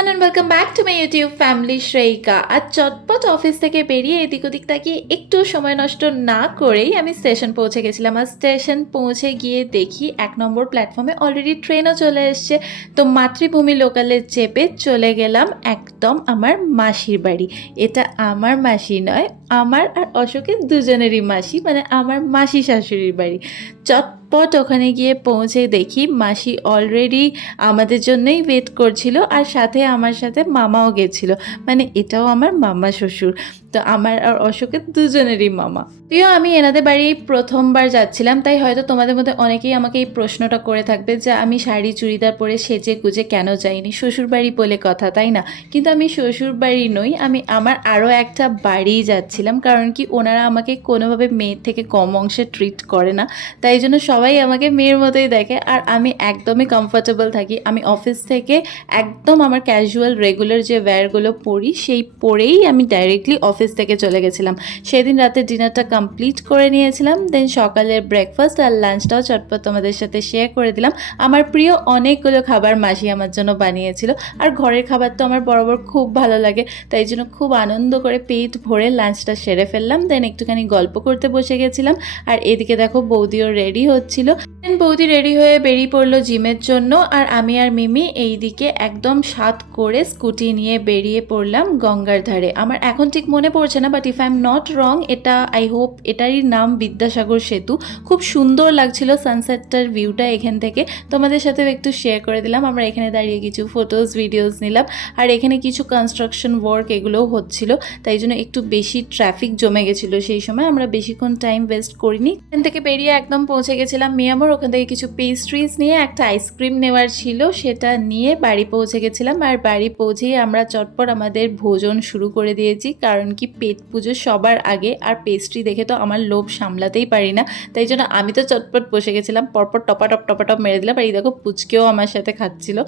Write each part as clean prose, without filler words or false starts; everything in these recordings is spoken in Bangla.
everyone and welcome back to my YouTube family শ্রেয়িকা। আজ চটপট অফিস থেকে বেরিয়ে এদিক ওদিক তাকিয়ে একটু সময় নষ্ট না করেই আমি স্টেশন পৌঁছে গেছিলাম। আর স্টেশন পৌঁছে গিয়ে দেখি 1 নম্বর প্ল্যাটফর্মে অলরেডি ট্রেনও চলে এসছে। তো মাতৃভূমি লোকালে চেপে চলে গেলাম একদম আমার মাসির বাড়ি। এটা আমার মাসি নয়, আমার আর অশোকের দুজনেরই মাসি, মানে আমার মাসি শাশুড়ির বাড়ি। চটপট ওখানে গিয়ে পৌঁছে দেখি মাসি অলরেডি আমাদের জন্যই ওয়েট করছিল, আর সাথে আমার সাথে মামাও গেছিল, মানে এটাও আমার মামা শ্বশুর। তো আমার আর অশোকের দুজনেরই মামা। তুইও আমি এনাদের বাড়ি প্রথমবার যাচ্ছিলাম, তাই হয়তো তোমাদের মধ্যে অনেকেই আমাকে এই প্রশ্নটা করে থাকবে যে আমি শাড়ি চুড়িদার পরে সেজে গুজে কেন যাইনি, শ্বশুর বাড়ি বলে কথা, তাই না? কিন্তু আমি শ্বশুর বাড়ি নই, আমি আমার আরও একটা বাড়ি যাচ্ছিলাম। কারণ কি, ওনারা আমাকে কোনোভাবে মেয়ের থেকে কম অংশে ট্রিট করে না, তাই জন্য সবাই আমাকে মেয়ের মতোই দেখে। আর আমি একদমই কমফোর্টেবল থাকি। আমি অফিস থেকে একদম আমার ক্যাজুয়াল রেগুলার যে ওয়্যারগুলো পরি সেই পরেই আমি ডাইরেক্টলি অফিস থেকে চলে গেছিলাম। সেদিন রাতে ডিনারটা কমপ্লিট করে নিয়েছিলাম, দেন সকালের ব্রেকফাস্ট আর লাঞ্চটাও চটপট তোমাদের সাথে শেয়ার করে দিলাম। আমার প্রিয় অনেকগুলো খাবার মাসি আমার জন্য বানিয়েছিল, আর ঘরের খাবার তো আমার বরাবর খুব ভালো লাগে, তাই জন্য খুব আনন্দ করে পেট ভরে লাঞ্চটা সেরে ফেললাম। দেন একটুখানি গল্প করতে বসে গেছিলাম। আর এদিকে দেখো বৌদিও রেডি হচ্ছিল। দেন বৌদি রেডি হয়ে বেরিয়ে পড়লো জিমের জন্য, আর আমি আর মিমি এইদিকে একদম সাত করে স্কুটি নিয়ে বেরিয়ে পড়লাম গঙ্গার ধারে। আমার এখন ঠিক মনে পড়ছে না, but if I am not wrong, এটা আই হোপ এটারই নাম বিদ্যাসাগর সেতু। খুব সুন্দর লাগছিল সানসেটটার ভিউটা এখান থেকে, তোমাদের সাথেও একটু শেয়ার করে দিলাম। আমরা এখানে দাঁড়িয়ে কিছু ফটোস ভিডিওস নিলাম, আর এখানে কিছু কনস্ট্রাকশন ওয়ার্ক এগুলোও হচ্ছিল, তাই জন্য একটু বেশি ট্রাফিক জমে গেছিলো সেই সময়। আমরা বেশিক্ষণ টাইম ওয়েস্ট করিনি, এখান থেকে বেরিয়ে একদম পৌঁছে গেছিলাম মিয়ামোর। ওখান থেকে কিছু পেস্ট্রিজ নিয়ে একটা আইসক্রিম নেওয়ার ছিল, সেটা নিয়ে বাড়ি পৌঁছে গেছিলাম। আর বাড়ি পৌঁছেই আমরা চটপট আমাদের ভোজন শুরু করে দিয়েছি, কারণ কি পেট পুজো সবার আগে, আর পেস্ট্রি দেখে তো আমার লোভ সামলাতেই পারি না, তাই জন্য আমি তো চটপট বসে গেছিলাম, পরপর টপাটপ মেরে দিলাম। আর এই দেখো পুচকেও আমার সাথে খাচ্ছিল,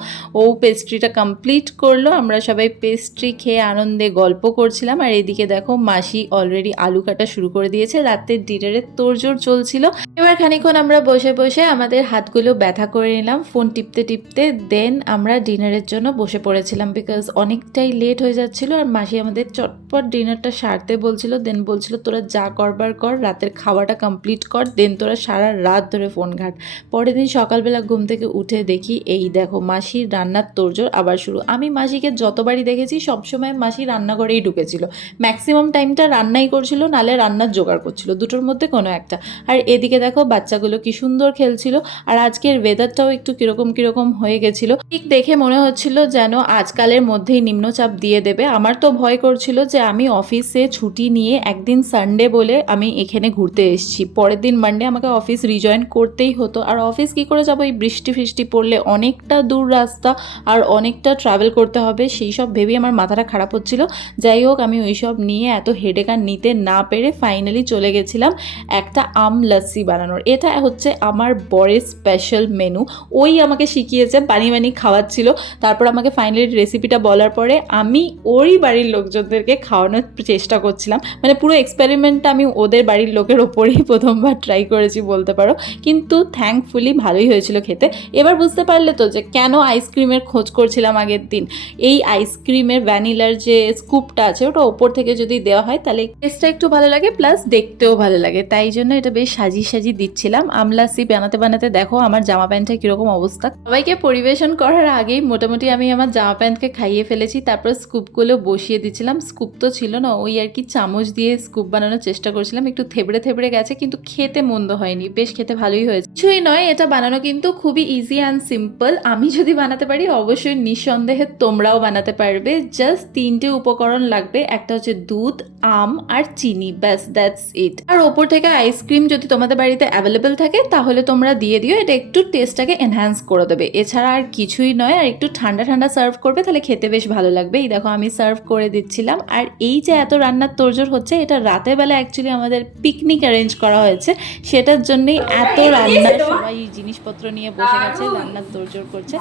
ও পেস্ট্রিটা কমপ্লিট করলো। আমরা সবাই পেস্ট্রি খেয়ে আনন্দে গল্প করছিলাম। আর এদিকে দেখো মাসি অলরেডি আলু কাটা শুরু করে দিয়েছে, রাতের ডিনারের তোড়জোড় চলছিল। এবার খানিকক্ষণ আমরা বসে বসে আমাদের হাতগুলো ব্যথা করে নিলাম ফোন টিপতে টিপতে। দেন আমরা ডিনারের জন্য বসে পড়েছিলাম, বিকজ অনেকটাই লেট হয়ে যাচ্ছিল। আর মাসি আমাদের চটপট ডিনারটা সারতে বলছিল। দেন বলছিল তোরা যা করবার কর, রাতের খাওয়াটা কমপ্লিট কর, দেন তোরা সারা রাত ধরে ফোন ঘাট। পরের দিন সকালবেলা ঘুম থেকে উঠে দেখি এই দেখো মাসির রান্নার তোড়জোড় আবার শুরু। আমি মাসিকে যতবারই দেখেছি সবসময় মাসি রান্নাঘরেই ঢুকেছিল, ম্যাক্সিমাম টাইমটা রান্নাই করছিল, নালে রান্নার জোগাড় করছিল, দুটোর মধ্যে কোনো একটা। আর এদিকে দেখো বাচ্চাগুলো কি সুন্দর খেলছিল। আর আজকের ওয়েদারটাও একটু কিরকম হয়ে গেছিল, ঠিক দেখে মনে হচ্ছিল যেন আজকালের মধ্যেই নিম্নচাপ দিয়ে দেবে। আমার তো ভয় করছিল যে আমি অফিসে ছুটি নিয়ে একদিন সানডে বলে আমি এখানে ঘুরতে এসেছি, পরের দিন মানডে আমাকে অফিস রিজয়েন করতেই হতো। আর অফিস কি করে যাবো, এই বৃষ্টি ফৃষ্টি পড়লে, অনেকটা দূর রাস্তা আর অনেকটা ট্রাভেল করতে হবে, সেই সব ভেবেই আমার মাথাটা খারাপ হচ্ছিল। যাই হোক, আমি ওই সব নিয়ে এত হেডেক আর নিতে না পেরে ফাইনালি চলে গেছিলাম একটা আম লস্যি বানানোর। এটা হচ্ছে আমার বরের স্পেশাল মেনু, ওই আমাকে শিখিয়েছে, বানিয়ে খাওয়াচ্ছিল। তারপর আমাকে ফাইনালি রেসিপিটা বলার পরে আমি ওরই বাড়ির লোকজনদেরকে খাওয়ানোর চেষ্টা করছিলাম, মানে পুরো এক্সপেরিমেন্টটা আমি ওদের বাড়ির লোকের ওপরেই প্রথমবার ট্রাই করেছি বলতে পারো, কিন্তু থ্যাঙ্কফুলি ভালোই হয়েছিল খেতে। এবার বুঝতে পারলে তো যে কেন আইসক্রিমের খোঁজ করছিলাম আগের দিন। এই আইসক্রিমের ভ্যানিলার যে স্কুপটা আছে ওটা ওপর থেকে যদি দেওয়া হয় তাহলে টেস্টটা একটু ভালো লাগে, প্লাস দেখতেও ভালো লাগে, তাই জন্য এটা বেশ সাজিয়ে দিচ্ছিলাম। আমলাসি বানাতে দেখো আমার জামা প্যান্টের কিরকম অবস্থা। সবাইকে পরিবেশন করার আগেই মোটামুটি আমি আমার জামা প্যান্টকে খাইয়ে ফেলেছি, তারপর স্কুপগুলো বসিয়ে দিচ্ছিলাম। স্কুপ তো ছিল না, ওই আর কি চামচ দিয়ে স্কুপ বানানোর চেষ্টা করছিলাম, একটু থেবড়ে গেছে, কিন্তু খেতে মন্দ হয়নি, বেশ খেতে ভালোই হয়েছে। কিছুই নয়, এটা বানানো কিন্তু খুবই ইজি অ্যান্ড সিম্পল। আমি যদি বানাতে পারি অবশ্যই নিঃসন্দেহে তোমরাও বানাতে পারবে। জাস্ট 3টে উপকরণ লাগবে, একটা হচ্ছে দুধ, আম আর চিনি, ব্যাস দ্যাটস ইট। আর ওপর থেকে আইসক্রিম যদি তোমাদের বাড়িতে অ্যাভেলেবেল থাকে তাহলে তোমরা দিয়ে দিও, এটা একটু টেস্টটাকে এনহ্যান্স করে দেবে, এছাড়া আর কিছুই নয়। আর একটু ঠান্ডা সার্ভ করবে, তাহলে খেতে বেশ ভালো লাগবে। এই দেখো আমি সার্ভ করে দিচ্ছিলাম। আর এই যে এত রান্নার তোড়জোড় হচ্ছে, এটা রাতের বেলা অ্যাকচুয়ালি আমাদের পিকনিক অ্যারেঞ্জ করা হয়েছে, সেটার জন্যই এত রান্না, সবাই জিনিসপত্র নিয়ে বসে গেছে, রান্নার তোড়জোড় করছে।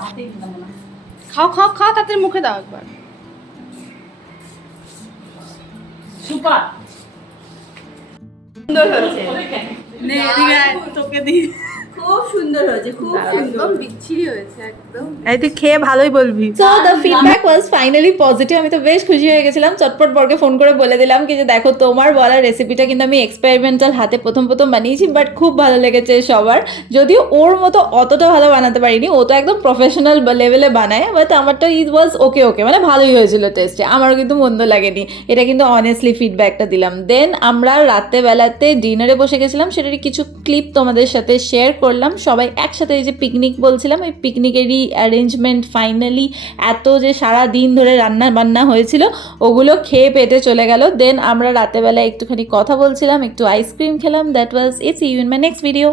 খাও তাতে মুখে দাও একবার। সুপার সুন্দর হয়েছে, নে এদিকে তোকে দি। খুব সুন্দর হয়েছে, খুব সুন্দর। বিচ্ছিরি হয়েছে একদম। এই তুই খেয়ে ভালোই বলবি। So the feedback was finally positive. আমি তো বেশ খুশি হয়ে গেছিলাম। চটপট বরকে ফোন করে বলে দিলাম কি যে দেখো তোমার বলা রেসিপিটা কিন্তু আমি এক্সপেরিমেন্টাল হাতে প্রথম বানিয়েছি, বাট খুব ভালো লেগেছে সবার। যদিও ওর মতো অতটা ভালো বানাতে পারিনি, ও তো একদম প্রফেশনাল লেভেলে বানায়, বাট আমারটা ইট ওয়াজ ওকে ওকে, মানে ভালোই হয়েছিল টেস্টে, আমারও কিন্তু মন্দ লাগেনি। এটা কিন্তু অনেস্টলি ফিডব্যাকটা দিলাম। দেন আমরা রাত্রেবেলাতে ডিনারে বসে গেছিলাম, সেটারই কিছু ক্লিপ তোমাদের সাথে শেয়ার করলাম। সবাই একসাথে এই যে পিকনিক বলছিলাম, ওই পিকনিকেরই অ্যারেঞ্জমেন্ট ফাইনালি, এত যে সারা দিন ধরে রান্না বান্না হয়েছিল ওগুলো খেয়ে পেটে চলে গেল। দেন আমরা রাতেবেলা একটুখানি কথা বলছিলাম, একটু আইসক্রিম খেলাম। That was it's you in my next video.